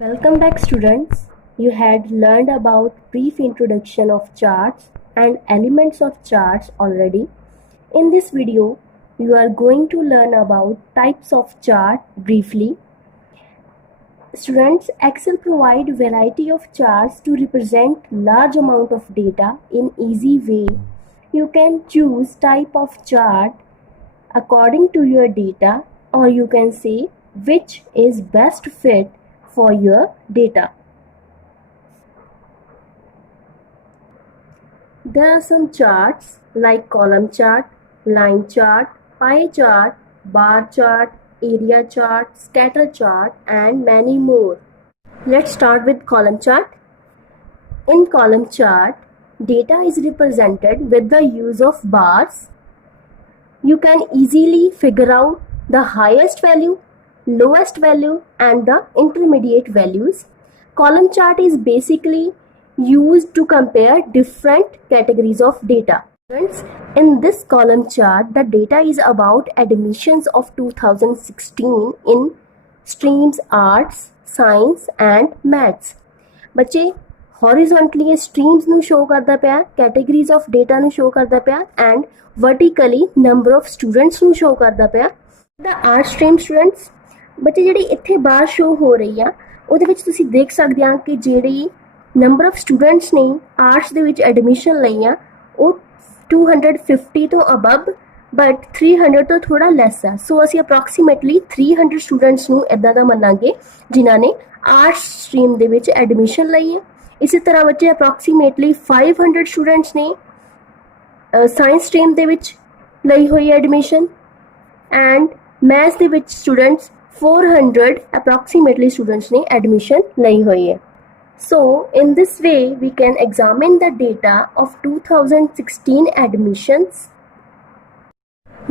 Welcome back students. You had learned about brief introduction of charts and elements of charts already. In this video, you are going to learn about types of chart briefly. Students, Excel provide variety of charts to represent large amount of data in easy way. You can choose type of chart according to your data, or you can say which is best fit for your data. There are some charts like column chart, line chart, pie chart, bar chart, area chart, scatter chart, and many more. Let's start with column chart. In column chart, data is represented with the use of bars. You can easily figure out the highest value, lowest value, and the intermediate values. Column chart is basically used to compare different categories of data. In this column chart, the data is about admissions of 2016 in streams arts, science and maths. बच्चे horizontally streams ਨੂੰ show करता ਪਿਆ, categories of data ਨੂੰ show करता ਪਿਆ and vertically number of students ਨੂੰ show करता ਪਿਆ. The art stream students, ਬੱਚੇ ਜਿਹੜੀ ਇੱਥੇ ਬਾਰ ਸ਼ੋ ਹੋ ਰਹੀ ਆ ਉਹਦੇ ਵਿੱਚ ਤੁਸੀਂ ਦੇਖ ਸਕਦੇ ਆ ਕਿ ਜਿਹੜੀ ਨੰਬਰ ਆਫ ਸਟੂਡੈਂਟਸ ਨੇ ਆਰਟਸ ਦੇ ਵਿੱਚ ਐਡਮਿਸ਼ਨ ਲਈ ਆ ਉਹ 250 ਤੋਂ ਅਬਵ ਬਟ 300 ਤੋਂ ਥੋੜਾ ਲੈਸ ਆ. ਸੋ ਅਸੀਂ ਅਪਰੋਕਸੀਮੇਟਲੀ 300 ਸਟੂਡੈਂਟਸ ਨੂੰ ਇਦਾਂ ਦਾ ਮੰਨਾਂਗੇ ਜਿਨ੍ਹਾਂ ਨੇ ਆਰਟਸ ਸਟਰੀਮ ਦੇ ਵਿੱਚ ਐਡਮਿਸ਼ਨ ਲਈ ਹੈ. ਇਸੇ ਤਰ੍ਹਾਂ ਬੱਚੇ ਅਪਰੋਕਸੀਮੇਟਲੀ 500 ਸਟੂਡੈਂਟਸ ਨੇ ਸਾਇੰਸ ਸਟਰੀਮ ਦੇ ਵਿੱਚ ਲਈ ਹੋਈ ਐਡਮਿਸ਼ਨ ਐਂਡ ਮੈਥਸ ਦੇ ਵਿੱਚ ਸਟੂਡੈਂਟਸ 400 approximately students ਨੇ admission ਲਈ ਹੋਈ ਹੈ. So in this way we can examine the data of 2016 admissions.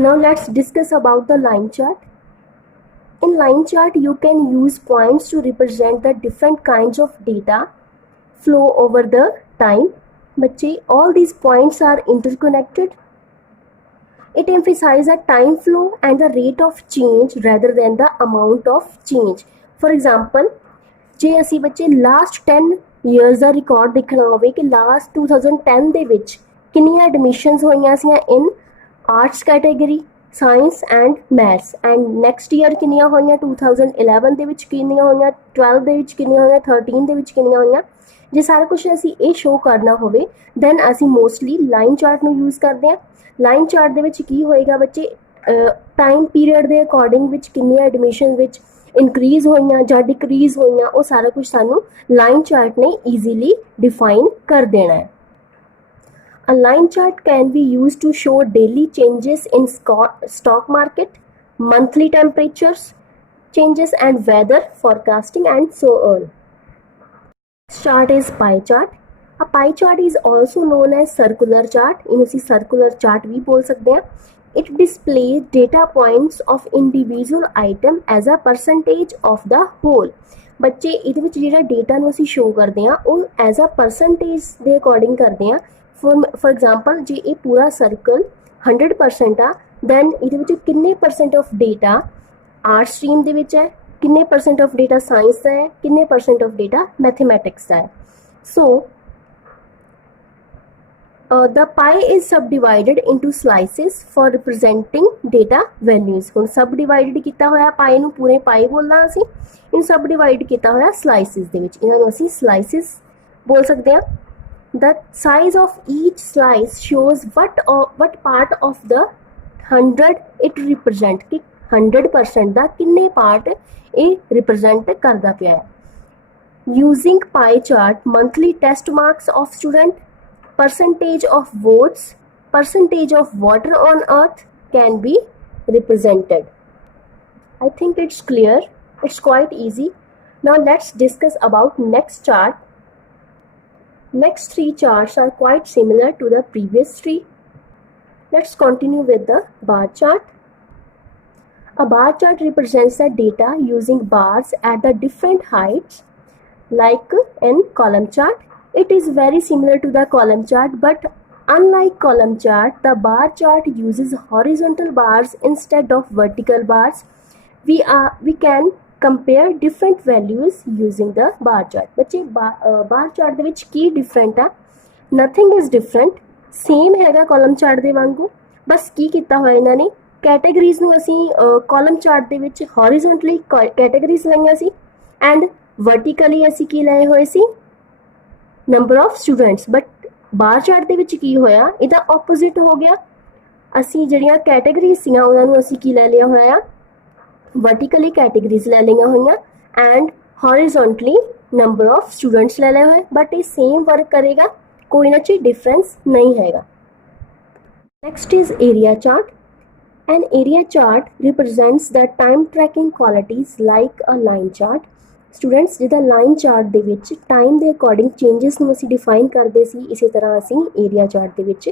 Now let's discuss about the line chart. In line chart you can use points to represent the different kinds of data flow over the time. बच्चे all these points are interconnected. It emphasizes the time flow and the rate of change rather than the amount of change. For example, ਜੇ ਅਸੀਂ ਬੱਚੇ last 10 years ਦਾ record ਦੇਖਣਾ ਹੋਵੇ ਕਿ last 2010 ਦੇ ਵਿੱਚ ਕਿੰਨੀਆਂ ਐਡਮਿਸ਼ਨਸ ਹੋਈਆਂ ਸੀਆਂ in arts category, science and maths and next year ਕਿੰਨੀਆਂ ਹੋਈਆਂ 2011 ਦੇ ਵਿੱਚ ਕਿੰਨੀਆਂ ਹੋਈਆਂ, 12 ਦੇ ਵਿੱਚ ਕਿੰਨੀਆਂ ਹੋਈਆਂ, 13 ਦੇ ਵਿੱਚ ਕਿੰਨੀਆਂ ਹੋਈਆਂ. ਜੇ ਸਾਰਾ ਕੁਛ ਅਸੀਂ ਇਹ ਸ਼ੋਅ ਕਰਨਾ ਹੋਵੇ ਦੈਨ ਅਸੀਂ ਮੋਸਟਲੀ ਲਾਈਨ ਚਾਰਟ ਨੂੰ ਯੂਜ਼ ਕਰਦੇ ਹਾਂ. ਲਾਈਨ ਚਾਰਟ ਦੇ ਵਿੱਚ ਕੀ ਹੋਏਗਾ ਬੱਚੇ ਟਾਈਮ ਪੀਰੀਅਡ ਦੇ ਅਕੋਰਡਿੰਗ ਵਿੱਚ ਕਿੰਨੀਆਂ ਐਡਮਿਸ਼ਨ ਵਿੱਚ ਇਨਕਰੀਜ਼ ਹੋਈਆਂ ਜਾਂ ਡਿਕਰੀਜ਼ ਹੋਈਆਂ ਉਹ ਸਾਰਾ ਕੁਝ ਸਾਨੂੰ ਲਾਈਨ ਚਾਰਟ ਨੇ ਈਜ਼ੀਲੀ ਡਿਫਾਈਨ ਕਰ ਦੇਣਾ ਹੈ. A line chart can be used to show daily changes in stock market, monthly temperatures, changes and weather forecasting and so on. Chart is pie chart. A pie chart is also known as circular chart. इन्हें उसी circular chart भी बोल सकते हैं. It displays data points of individual item as a percentage of the whole. ਬੱਚੇ ਇਹਦੇ ਵਿੱਚ ਜਿਹੜਾ ਡੇਟਾ ਨੂੰ ਅਸੀਂ ਸ਼ੋ ਕਰਦੇ ਹਾਂ ਉਹ ਐਜ਼ ਅ ਪਰਸੈਂਟੇਜ ਦੇ ਅਕੋਰਡਿੰਗ ਕਰਦੇ ਹਾਂ. ਫੋਰ ਐਗਜ਼ਾਮਪਲ ਜੇ ਇਹ ਪੂਰਾ ਸਰਕਲ 100% ਆ ਦੈਨ ਇਹਦੇ ਵਿੱਚ ਕਿੰਨੇ percent off data art stream ਦੇ ਵਿੱਚ ਹੈ, ਕਿੰਨੇ ਪਰਸੈਂਟ ਆਫ ਡੇਟਾ ਸਾਇੰਸ ਦਾ ਹੈ, ਕਿੰਨੇ ਪਰਸੈਂਟ ਆਫ ਡੇਟਾ ਮੈਥਮੈਟਿਕਸ ਦਾ ਹੈ. ਸੋ the pie is subdivided into slices for representing data values. ਹੁਣ subdivided ਕੀਤਾ ਹੋਇਆ pie ਨੂੰ ਪੂਰੇ pie ਬੋਲਣਾ ਅਸੀਂ, ਇਹਨੂੰ subdivide ਕੀਤਾ ਹੋਇਆ slices ਦੇ ਵਿੱਚ, ਇਹਨਾਂ ਨੂੰ ਅਸੀਂ slices ਬੋਲ ਸਕਦੇ ਹਾਂ. The size of each slice shows what part of the 100 it represent ਕਿ 100% ਦਾ ਕਿੰਨੇ part ਇਹ represent ਕਰਦਾ ਪਿਆ ਹੈ. Using pie chart, monthly test marks of student, percentage of votes, percentage of water on earth can be represented. I think it's clear. It's quite easy. Now let's discuss about next chart. Next three charts are quite similar to the previous three. Let's continue with the bar chart. A bar chart represents the data using bars at the different heights like in column chart. It is very similar to the column chart, but unlike column chart, the bar chart uses horizontal bars instead of vertical bars. We can compare different values using the bar chart. बच्चे बार chart ਦੇ ਵਿੱਚ ਕੀ different ਆ? Nothing is different, same हैगा column chart ਦੇ ਵਾਂਗੂ। बस ਕੀ ਕੀਤਾ ਹੋਇਆ ਇਹਨਾਂ ਨੇ, कैटेगरीज़ ਨੂੰ ਅਸੀਂ कॉलम चार्ट ਦੇ ਵਿੱਚ हॉरिजॉन्टली कैटेगरीज़ ਲਈਆਂ ਸੀ एंड वर्टिकली ਅਸੀਂ ਕੀ ਲਏ ਹੋਏ ਸੀ, number of students. But bar chart ਦੇ ਵਿੱਚ ਕੀ ਹੋਇਆ, ਇਹਦਾ ऑपोजिट हो गया। ਅਸੀਂ ਜਿਹੜੀਆਂ कैटेगरीज़ ਸੀਆਂ ਉਹਨਾਂ ਨੂੰ ਅਸੀਂ ਕੀ ਲੈ ਲਿਆ ਹੋਇਆ, वर्टिकली कैटेगरीज ले लिया हुई and horizontally number of students ले लिया हुए। बट ये सेम वर्क करेगा, कोई ना चीज डिफरेंस नहीं हैगा। Next is area chart. An area chart represents the time tracking qualities like a line chart. Students जिदा लाइन चार्ट दे विच टाइम के अकॉर्डिंग चेंजिस नूं असीं डिफाइन करते सी, इसी तरह असीं एरिया चार्ट दे विच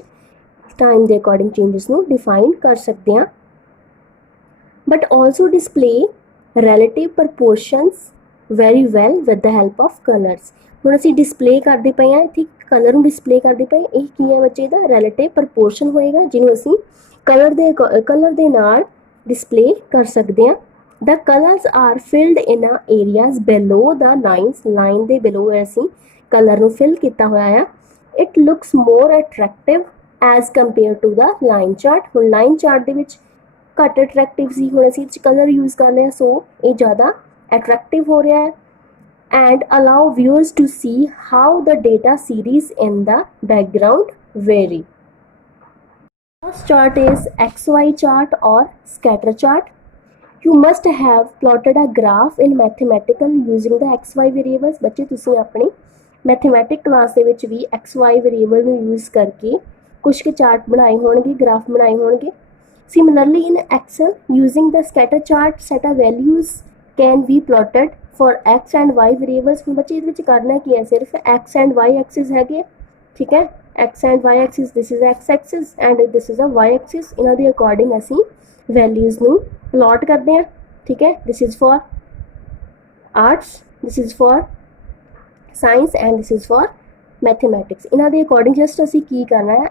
टाइम के अकॉर्डिंग चेंजिस नूं डिफाइन कर सकते हैं। But also display relative proportions very well with the help of colors। ਹੁਣ ਅਸੀਂ डिस्प्ले करते पे हैं, इत्थे कलर ਨੂੰ डिस्प्ले करते पे, ਇਹ ਕੀ ਹੈ ਬੱਚੇ ਦਾ relative proportion ਹੋਏਗਾ ਜਿਹਨੂੰ ਅਸੀਂ ਕਲਰ ਦੇ ਨਾਲ डिस्प्ले कर सकते हैं। The colors are filled in areas below the lines। Line ਦੇ below ਅਸੀਂ कलर ਨੂੰ fill ਕੀਤਾ ਹੋਇਆ ਆ। It looks more attractive as compared to the line chart। ਹੁਣ लाइन chart ਦੇ ਵਿੱਚ घट अट्रैक्टिव सी, हुण असीं कलर यूज़ कर लिया, सो ये ज़्यादा अट्रैक्टिव हो रहा है। And allow viewers to see how the data series in the background vary. First chart is XY chart और scatter chart. You must have plotted a graph in mathematical using the XY variables. बच्चे तुसीं अपनी mathematic class दे विच भी XY variable नूं use करके कुछ के chart बनाए होणगे, ग्राफ बनाए होणगे। Similarly, in Excel, using the scatter chart, set of values can be plotted for x and y variables। ਹੁਣ ਬੱਚੇ ਇਹਦੇ ਵਿੱਚ ਕਰਨਾ ਕੀ ਹੈ, ਸਿਰਫ x and y axis ਹੈਗੇ, ਠੀਕ ਹੈ, x and y axis, this is x axis and this is a y axis। ਇਹਨਾਂ ਦੇ ਅਕੋਰਡਿੰਗ ਅਸੀਂ ਵੈਲਿਊਜ਼ ਨੂੰ ਪਲਾਟ ਕਰਦੇ ਹਾਂ, ਠੀਕ ਹੈ। this is for arts, this is for science and this is for mathematics। ਇਹਨਾਂ ਦੇ ਅਕੋਰਡਿੰਗ ਜਸਟ ਅਸੀਂ ਕੀ ਕਰਨਾ ਹੈ,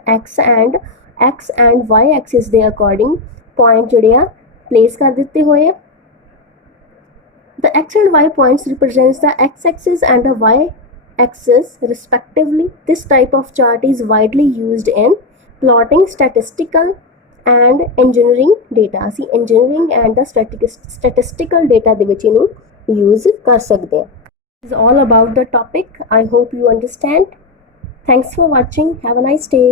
x and y axis ਦੇ अकॉर्डिंग पॉइंट ਜਿਹੜੇ ਆ प्लेस कर ਦਿੱਤੇ ਹੋਏ ਆ। The x and y points represents the x axis and the y axis respectively। This type of chart is widely used in plotting statistical and engineering data। ਅਸੀਂ engineering and the statistical data ਦੇ ਵਿੱਚ ਇਹਨੂੰ use ਕਰ ਸਕਦੇ ਹਾਂ। This is all about the topic। I hope you understand। Thanks for watching। Have a nice day।